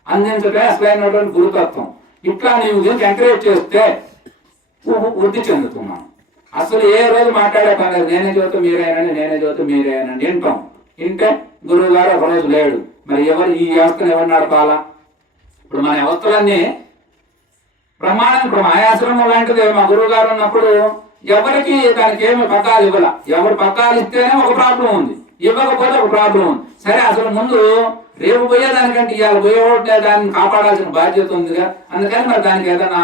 అందించటే అసలైనటువంటి గురుతత్వం. ఇట్లా నీవు దీనికి ఎంకరేజ్ చేస్తే వృద్ధి చెందుతున్నాను. అసలు ఏ రోజు మాట్లాడే పని నేనే చదువుతూ మీరేనండి, నేనే చదువుతూ మీరేనండి వింటాం. వింటే గురువు గారు ఒక రోజు లేడు. మరి ఎవరు ఈ వ్యవస్థను ఎవరు నడపాలా? ఇప్పుడు మన వ్యవస్థలన్నీ ప్రమాణం. ఇప్పుడు ఆయాశ్రమం లాంటిది మా గురువు గారు ఉన్నప్పుడు ఎవరికి దానికి ఏమి పత్రాలు ఇవ్వాల. ఎవరు పత్రాలు ఇస్తేనే ఒక ప్రాబ్లం ఉంది, ఇవ్వకపోతే ఒక ప్రాబ్లం ఉంది. సరే అసలు ముందు రేపు పోయేదానికంటే ఇవాళ పోయేవాడే దాన్ని కాపాడాల్సిన బాధ్యత ఉందిగా. అందుకని మరి దానికి ఏదైనా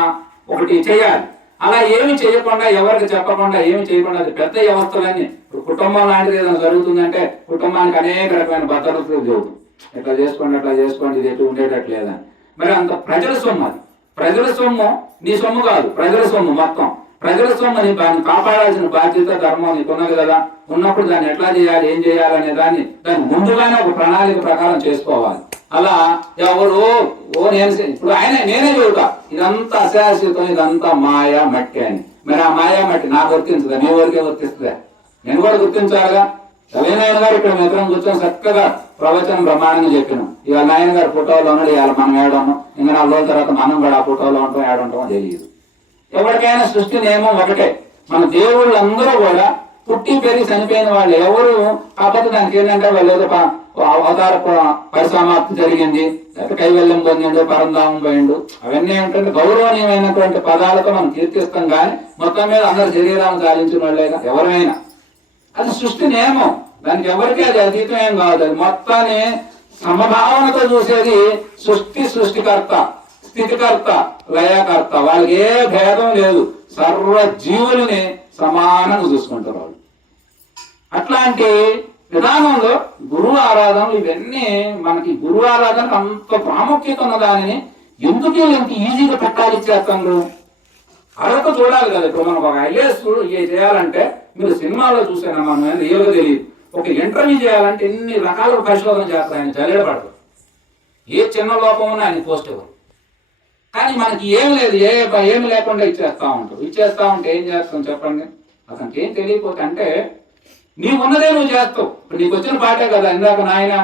ఒకటి చేయాలి. అలా ఏమి చేయకుండా, ఎవరికి చెప్పకుండా, ఏమి చేయకుండా అది పెద్ద వ్యవస్థలన్నీ. ఇప్పుడు కుటుంబం లాంటిది ఏదైనా జరుగుతుందంటే కుటుంబానికి అనేక రకమైన భద్రతలు జరుగుతుంది. ఇట్లా చేసుకోండి, అట్లా చేసుకోండి, ఇది ఎటు ఉండేటట్టు లేదని. మరి అంత ప్రజల సొమ్ము అది. ప్రజల సొమ్ము నీ సొమ్ము కాదు, ప్రజల సొమ్ము మొత్తం. ప్రజల సొమ్ముని దాన్ని కాపాడాల్సిన బాధ్యత, ధర్మం నీకు ఉన్నది కదా. ఉన్నప్పుడు దాన్ని ఎట్లా చేయాలి, ఏం చేయాలి అనే దాన్ని ముందుగానే ఒక ప్రణాళిక ప్రకారం చేసుకోవాలి. అలా ఎవరు నేను ఇప్పుడు నేనే చెబుతా ఇదంతా అశాశ్వతం, ఇదంతా మాయా మట్టి అని. మరి ఆ మాయా మట్టి నాకు వర్తించదా, మీ వరకే వర్తిస్తుందా? నేను కూడా గుర్తించాలిగా. నాయన గారు ఇక్కడ మిత్రం కూర్చొని చక్కగా ప్రవచనం బ్రహ్మాండంగా చెప్పినాం. ఇవాళ నాయన గారు ఫోటోలో ఉన్నాడు, ఇవాళ మనం ఏడున్నాం. ఇంకా 4 రోజుల తర్వాత మనం కూడా ఆ ఫోటోలో ఉంటాం, ఏడుంటామో తెలియదు. ఎవరికైనా సృష్టి నియమం ఒకటే. మన దేవుళ్ళందరూ కూడా పుట్టి పెరిగి చనిపోయిన వాళ్ళు ఎవరు. కాకపోతే దానికి ఏంటంటే వాళ్ళు ఏదో అవతార పరిసమాప్తి జరిగింది, లేకపోతే కైవల్యం పొందిండు, పరంధామం పోయిండు, అవన్నీ ఏంటంటే గౌరవనీయమైనటువంటి పదాలతో మనం కీర్తిస్తాం. కానీ మొత్తం మీద అందరు శరీరాలను సాధించిన వాళ్ళేగా ఎవరైనా. అది సృష్టి నియమం, దానికి ఎవరికి అది అతీతం ఏం కాదు. అది మొత్తాన్ని సమభావనతో చూసేది సృష్టికర్త, స్థితికర్త, లయకర్త. వాళ్ళకి ఏ భేదం లేదు, సర్వ జీవుల్ని సమానంగా చూసుకుంటారు వాళ్ళు. అట్లాంటి విధానంలో గురువు ఆరాధనలు ఇవన్నీ మనకి గురువు ఆరాధన అంత ప్రాముఖ్యత ఉన్న దానిని ఎందుకు ఇంత ఈజీగా పెట్టాలిచ్చేస్తారు? అదొక చూడాలి కదా. ఇప్పుడు మనం ఒక ఐఏఎస్ చేయాలంటే మీరు సినిమాలో చూసాను, మనం రియల్గా తెలియదు. ఒక ఇంటర్వ్యూ చేయాలంటే ఎన్ని రకాల పరిశోధన చేస్తారు, ఆయన జల్లెడపడతారు. ఏ చిన్న లోపం ఉన్నా ఆయన పోస్ట్ ఇవ్వరు. కానీ మనకి ఏం లేదు, ఏమి లేకుండా ఇచ్చేస్తా ఉంటారు. ఇచ్చేస్తా ఉంటే ఏం చేస్తాం చెప్పండి? అతనికి ఏం తెలియకపోతే అంటే నీవు ఉన్నదే నువ్వు చేస్తావు. ఇప్పుడు నీకు వచ్చిన పాటే కదా. ఇందాక నాయన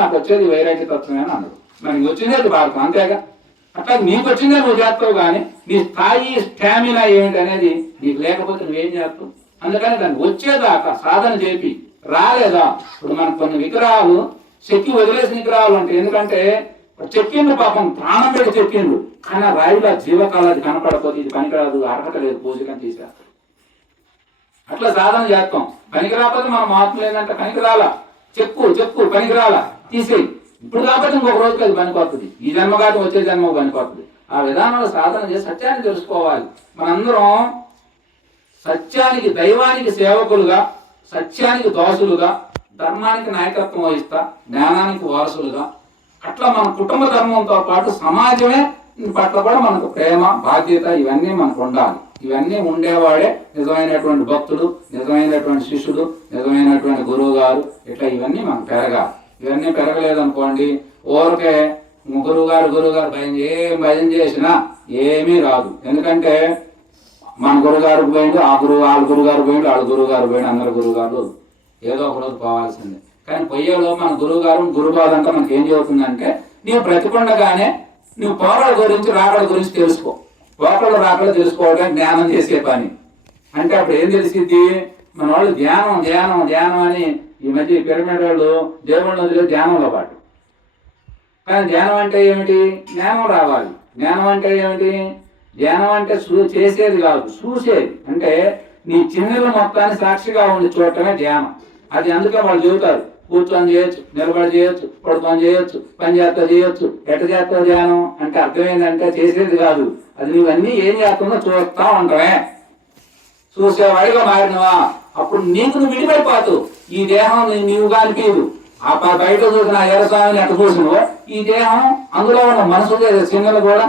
నాకు వచ్చేది వైరాగ్య తత్వమే అని అన్నాడు. మరి నీకు వచ్చిందే భారతం, అంతేగా. అట్లా నీకు వచ్చిందే నువ్వు చేస్తావు. కానీ నీ స్థాయి, స్టామినా ఏమిటి అనేది నీకు లేకపోతే నువ్వేం చేస్తావు? అందుకని దాన్ని వచ్చేదాకా సాధన చేపి రాలేదా. ఇప్పుడు మనకు కొన్ని విగ్రహాలు చెక్కి వదిలేసిన విగ్రహాలు ఉంటాయి. ఎందుకంటే చెక్కిండు, పాపం ప్రాణం పెట్టి చెక్కిండు, కానీ ఆ రాయిలో జీవకాలం అది కనపడకపోతే ఇది పనికిరాదు, అర్హత లేదు, పూజకని తీసేస్తాం. అట్లా సాధన చేస్తాం. పనికిరాకపోతే మన మహాత్ములు ఏంటంటే పనికిరాల, చెప్పు పనికిరాల, తీసేయి. ఇప్పుడు కాబట్టి ఇంకొక రోజుకి అది పనికొస్తుంది, ఈ జన్మ కాదు వచ్చే జన్మ పనికొస్తుంది. ఆ విధానంలో సాధన చేసి సత్యాన్ని తెలుసుకోవాలి. మనందరం సత్యానికి, దైవానికి సేవకులుగా, సత్యానికి దోసులుగా, ధర్మానికి నాయకత్వం వహిస్తా, జ్ఞానానికి వారసులుగా, అట్లా మన కుటుంబ ధర్మంతో పాటు సమాజమే పట్ల కూడా మనకు ప్రేమ, బాధ్యత ఇవన్నీ మనకు ఉండాలి. ఇవన్నీ ఉండేవాడే నిజమైనటువంటి భక్తుడు, నిజమైనటువంటి శిష్యుడు, నిజమైనటువంటి గురువు గారు. ఇట్లా ఇవన్నీ మనకు పెరగాలి. ఇవన్నీ పెరగలేదనుకోండి, ఊరికే గురువు గారు ఏం భయం చేసినా ఏమీ రాదు. ఎందుకంటే మన గురుగారు పోయిండు, వాళ్ళ గురుగారు పోయిండు, వాళ్ళ గురుగారు పోయిండు, అందరు గురుగారు ఏదో ఒక రోజు పోవాల్సిందే. కానీ పొయ్యేలో మన గురువుగారు గురుబాధంతా మనకి ఏం చెబుతుందంటే, నీవు బ్రతికుండగానే నువ్వు పోకడ గురించి, రాకడ గురించి తెలుసుకో. పోకడ రాకడ తెలుసుకోవడం జ్ఞానం చేసే పని. అంటే అప్పుడు ఏం తెలిసిద్ది? మన వాళ్ళు ధ్యానం అని ఈ మధ్య పిరమిడ్ వాళ్ళు దేవుళ్ళ వదిలే ధ్యానంలో పాటు. కానీ ధ్యానం అంటే ఏమిటి? జ్ఞానం రావాలి. జ్ఞానం అంటే ఏమిటి? ధ్యానం అంటే చేసేది కాదు, చూసేది. అంటే నీ చిన్నల మొత్తాన్ని సాక్షిగా ఉండి చూడటమే ధ్యానం. అది అందుకే వాళ్ళు చెబుతారు, కూర్చొని చేయొచ్చు, నిలబడి చేయొచ్చు, పడుకొని చేయొచ్చు, పని చేస్తా చేయొచ్చు. ఎట్ట చేస్తావు ధ్యానం అంటే అర్థం ఏంటంటే చేసేది కాదు, అది నువ్వన్నీ ఏం చేస్తుందో చూస్తా ఉంటావే. చూసేవాడిగా మారినవా అప్పుడు నీకు నువ్వు విడిపడిపోతావు. ఈ దేహం నీవు కానిపీదు. ఆ బయట చూసిన ఎరస్వామిని ఎట్ట చూసినవో ఈ దేహం, అందులో ఉన్న మనసు చిన్నలు కూడా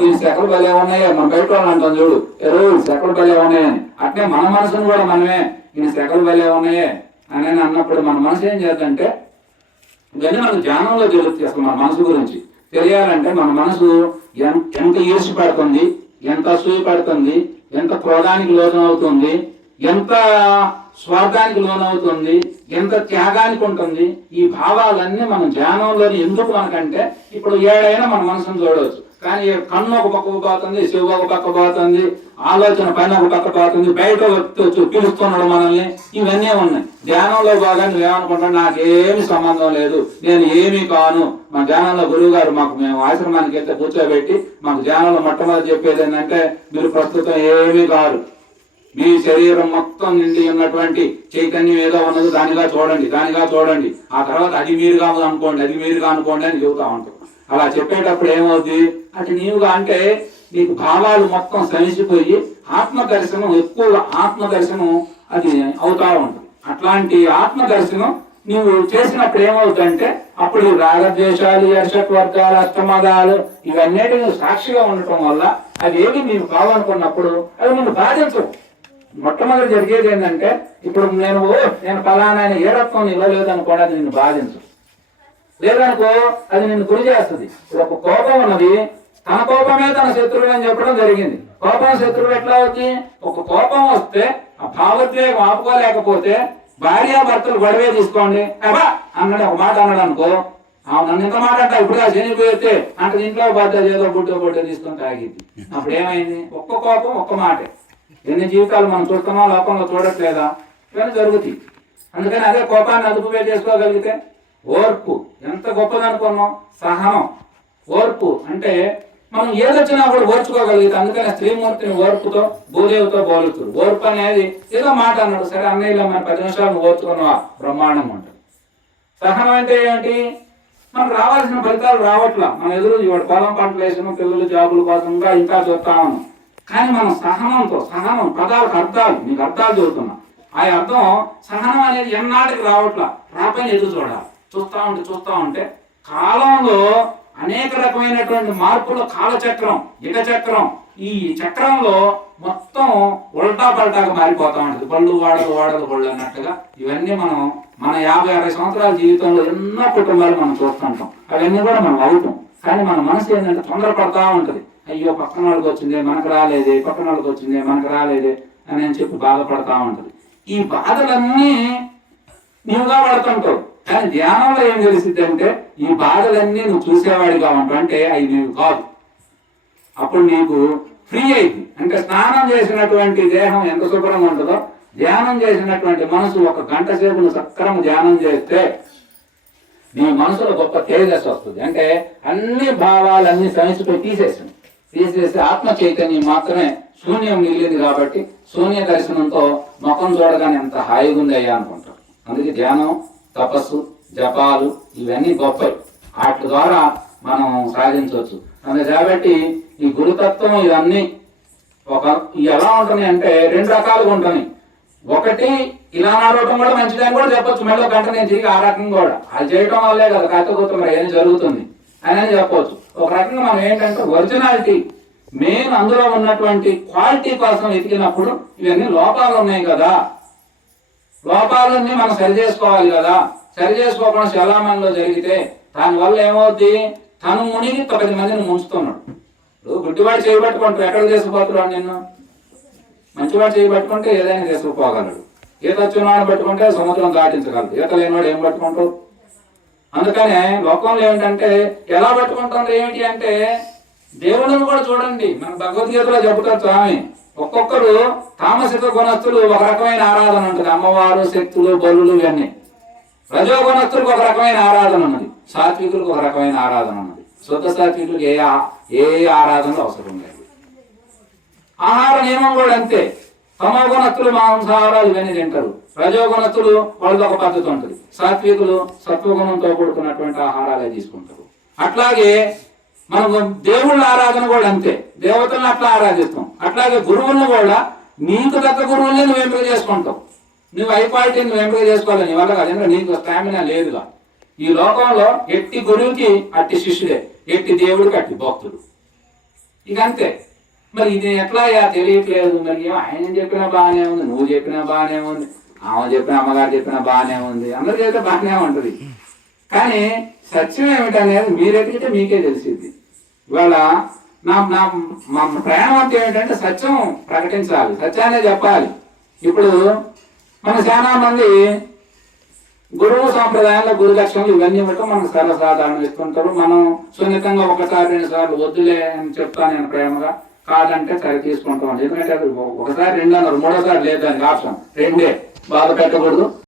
దీని సెకలు భలే ఉన్నాయే, మన బయట వాళ్ళు అంటాం చూడు, సెకలు భలే ఉన్నాయని. అట్నే మన మనసును కూడా మనమే ఈయన సెకలు భలే ఉన్నాయే అని అన్నప్పుడు మన మనసు ఏం చేద్దంటే, ఇవన్నీ మనకు ధ్యానంలో తెలుస్తుంది. అసలు మన మనసు గురించి తెలియాలంటే మన మనసు ఎంత ఈర్ష్య పడుతుంది, ఎంత అసూయ పడుతుంది, ఎంత క్రోధానికి లోనవుతుంది, ఎంత స్వార్థానికి లోనవుతుంది, ఎంత త్యాగానికి ఉంటుంది. ఈ భావాలన్నీ మనం ధ్యానంలోని ఎందుకు మనకంటే, ఇప్పుడు ఏడైనా మన మనసును చూడవచ్చు. కానీ కన్ను ఒక పక్క పోతుంది, చెవు ఒక పక్క పోతుంది, ఆలోచన పైన ఒక పక్క పోతుంది, బయట వ్యక్తి పిలుస్తున్నాడు మనల్ని. ఇవన్నీ ఉన్నాయి. ధ్యానంలో బాగా నువ్వేమనుకుంటావు, నాకేమి సంబంధం లేదు, నేను ఏమీ కాను. మా ధ్యానంలో గురువు గారు మేము ఆశ్రమానికి వెళ్తే కూర్చోబెట్టి మాకు ధ్యానంలో మొట్టమొదటి చెప్పేది ఏంటంటే, మీరు ప్రస్తుతం ఏమీ కాదు, మీ శరీరం మొత్తం నిండి ఉన్నటువంటి చైతన్యం ఏదో ఉన్నది, దానిగా చూడండి. ఆ తర్వాత అది మీరుగా అనుకోండి అని చెబుతా ఉంటాం. అలా చెప్పేటప్పుడు ఏమవుతుంది అంటే, నీవుగా అంటే నీకు భావాలు మొత్తం సమిసిపోయి ఆత్మదర్శనం, ఎక్కువ ఆత్మదర్శనం అది అవుతా ఉంటుంది. అట్లాంటి ఆత్మదర్శనం నువ్వు చేసినప్పుడు ఏమవుతుందంటే అప్పుడు ఈ రాగద్వేషాలు, ఎర్షట్ వర్గాలు, అష్టమదాలు ఇవన్నిటి నువ్వు సాక్షిగా ఉండటం వల్ల అవి ఏమి నీవు కావాలనుకున్నప్పుడు అవి నిన్ను బాధించవు. మొట్టమొదటి జరిగేది ఏంటంటే ఇప్పుడు నేను ఫలానా ఏ రత్నం నిలవలేదు అనుకోండి, అది నిన్ను బాధించు. లేదనుకో అది నిన్ను గురి చేస్తుంది. ఇప్పుడు ఒక కోపం ఉన్నది, తన కోపమే తన శత్రువు అని చెప్పడం జరిగింది. కోపం శత్రువు ఎట్లా అవుతుంది? ఒక కోపం వస్తే ఆ భావోద్వేగం ఆపుకోలేకపోతే భార్యాభర్తలు గొడవే తీసుకోండి అబ్బా అన్నాడు, ఒక మాట అన్నాడు అనుకో, నన్ను ఇంత మాట అంటా ఇప్పుడు చనిపోతే అంటే ఇంట్లో బాధ్యత ఏదో బుడ్డో తీసుకొని తాగిద్ది. అప్పుడు ఏమైంది? ఒక్క కోపం ఒక్క మాటే. ఎన్ని జీవితాలు మనం చూస్తున్నాం, లోకంలో చూడట్లేదా? ఇవన్నీ జరుగుతాయి. అందుకని అదే కోపాన్ని అదుపు చేసుకోగలిగితే ఓర్పు ఎంత గొప్పదనుకున్నాం. సహనం, ఓర్పు అంటే మనం ఏదొచ్చినా కూడా ఓర్చుకోగలిగితే. అందుకని స్త్రీమూర్తిని ఓర్పుతో భూదేవితో పోలుస్తారు. ఓర్పు అనేది ఏదో మాట అన్నాడు, సరే అన్నయ్యలో మన 10 నిమిషాలు ఓర్చుకున్నావా బ్రహ్మాండం ఉంటుంది. సహనం అంటే ఏంటి? మనకు రావాల్సిన ఫలితాలు రావట్లా, మన ఎదురు ఇవాడు పొలం పంటలు వేసిన పిల్లలు జాబుల కోసంగా ఇంకా చూస్తామను. కానీ మనం సహనం పదాలకు అర్థాలు, నీకు అర్థాలు చదువుతున్నా. ఆ అర్థం సహనం అనేది ఎన్నాటికి రావట్లా, రాపైన ఎదురు చూడాలి. చూస్తా ఉంటే కాలంలో అనేక రకమైనటువంటి మార్పులు, కాలచక్రం, యుగ చక్రం, ఈ చక్రంలో మొత్తం ఉల్టా పల్టాగా మారిపోతా ఉంటుంది. బళ్ళు వాడలు బళ్ళు అన్నట్టుగా ఇవన్నీ మనం మన 50-60 సంవత్సరాల జీవితంలో ఎన్నో కుటుంబాలు మనం చూస్తుంటాం. అవన్నీ కూడా మనం అవుతాం. కానీ మన మనసు ఏంటంటే తొందరపడతా ఉంటుంది. అయ్యో పక్కన వాళ్ళకి వచ్చిందే మనకు రాలేదే, పక్కన వాళ్ళకి వచ్చిందే మనకు రాలేదే అని చెప్పి బాధపడతా ఉంటుంది. ఈ బాధలన్నీ నీవుగా పడుతుంటావు. కానీ ధ్యానంలో ఏం తెలిసింది అంటే ఈ బాధలన్నీ నువ్వు చూసేవాడిగా ఉంటావు, అంటే అవి నీవు కాదు. అప్పుడు నీకు ఫ్రీ అయింది. అంటే స్నానం చేసినటువంటి దేహం ఎంత శుభ్రంగా ఉంటుందో, ధ్యానం చేసినటువంటి మనసు 1 గంట సేపు నువ్వు సక్రమ ధ్యానం చేస్తే నీ మనసులో గొప్ప తేజస్సు వస్తుంది. అంటే అన్ని భావాలన్నీ సమిసిపోయి తీసేసి ఆత్మ చైతన్యం మాత్రమే శూన్యం మిగిలింది. కాబట్టి శూన్య దర్శనంతో ముఖం చూడగానే ఎంత హాయిగా ఉంది అయ్యా అనుకుంటారు. అందుకే ధ్యానం, తపస్సు, జపాలు ఇవన్నీ గొప్పవి. వాటి ద్వారా మనం సాధించవచ్చు. కాబట్టి ఈ గురుతత్వం ఇవన్నీ ఎలా ఉంటున్నాయి అంటే 2 రకాలుగా ఉంటున్నాయి. ఒకటి ఇలా నడవటం కూడా మంచిదని కూడా చెప్పొచ్చు. మళ్ళీ 1 గంట నేను తిరిగి ఆ రకంగా కూడా అది చేయటం వల్లే కదా కాకపోతే మరి ఏం జరుగుతుంది అని చెప్పవచ్చు. ఒక రకంగా మనం ఏంటంటే ఒరిజినాలిటీ మెయిన్ అందులో ఉన్నటువంటి క్వాలిటీ కోసం వెతికినప్పుడు ఇవన్నీ లోపాలు ఉన్నాయి కదా, లోపాలన్నీ మనం సరి చేసుకోవాలి కదా. సరి చేసుకోకుండా శలామణిలో జరిగితే దానివల్ల ఏమవుద్ది? తను మునిగి 10 మందిని ముంచుతున్నాడు. గుడ్డివాడు చేయబట్టుకుంటాడు, ఎక్కడ తీసుకుపోతున్నాడు నిన్ను? మంచివాడు చేయబట్టుకుంటే ఏదైనా తీసుకుపోగలడు. ఈత వచ్చినవాడు పట్టుకుంటే సముద్రం దాటించగలదు. ఈత లేనివాడు ఏం పట్టుకుంటావు? అందుకనే లోకంలో ఏమిటంటే ఎలా పట్టుకుంటుంది ఏమిటి అంటే దేవుళ్ళను కూడా చూడండి. మన భగవద్గీతలో చెబుతారు స్వామి, ఒక్కొక్కరు తామసిక గుణస్థులు ఒక రకమైన ఆరాధన ఉంటుంది, అమ్మవారు, శక్తులు, బలులు ఇవన్నీ. రజోగుణస్థులకు ఒక రకమైన ఆరాధన ఉన్నది, సాత్వికులకు ఒక రకమైన ఆరాధన ఉన్నది. శుద్ధ సాత్వికులకు ఏ ఆరాధన అవసరం లేదు. ఆహార నియమం కూడా అంతే. తమో గుణస్థులు మాంసాహారాలు ఇవన్నీ తింటారు. రజోగుణస్థులు వాళ్ళకి ఒక పద్ధతి ఉంటుంది. సాత్వికులు సత్వగుణంతో కూడుకున్నటువంటి ఆహారాలే తీసుకుంటారు. అట్లాగే మనకు దేవుళ్ళ ఆరాధన కూడా అంతే, దేవతలను అట్లా ఆరాధిస్తాం. అట్లాగే గురువులను కూడా నీకు తగ్గ గురువుల్ని నువ్వు ఎంపిక చేసుకుంటావు. నువ్వు ఐపాలిటీ నువ్వు ఎంపిక చేసుకోవాలి, నీ వల్ల కాదు. ఎందుకంటే నీకు స్టామినా లేదుగా. ఈ లోకంలో ఎట్టి గురువుకి అట్టి శిష్యుడే, ఎట్టి దేవుడికి అట్టి భక్తుడు. ఇక అంతే. మరి ఇది ఎట్లా తెలియట్లేదు. మరి ఆయన చెప్పినా బాగానే ఉంది, నువ్వు చెప్పినా బాగానే ఉంది, ఆమె చెప్పిన అమ్మగారు చెప్పినా బాగానే ఉంది, అందరూ చెప్తే బాగానే ఉంటుంది. కానీ సత్యం ఏమిటనేది మీరెతికితే మీకే తెలిసింది. ఇవాళ మా ప్రయాణం అంటే ఏమిటంటే సత్యం ప్రకటించాలి, సత్యాన్ని చెప్పాలి. ఇప్పుడు మన చాలా మంది గురువు సాంప్రదాయంలో గురు లక్షణాలు ఇవన్నీ ఇవ్వటం మనకు సర్వసాధారణం ఇస్తుంటారు. మనం సున్నితంగా 1 సారి 2 సార్లు వద్దులే అని చెప్తాను నేను ప్రేమగా, కాదంటే సరి తీసుకుంటాం. ఎందుకంటే 1 సారి 2 అన్నారు, 3వ సారి లేదు దానికి ఆప్షన్ 2 బాధ పెట్టకూడదు.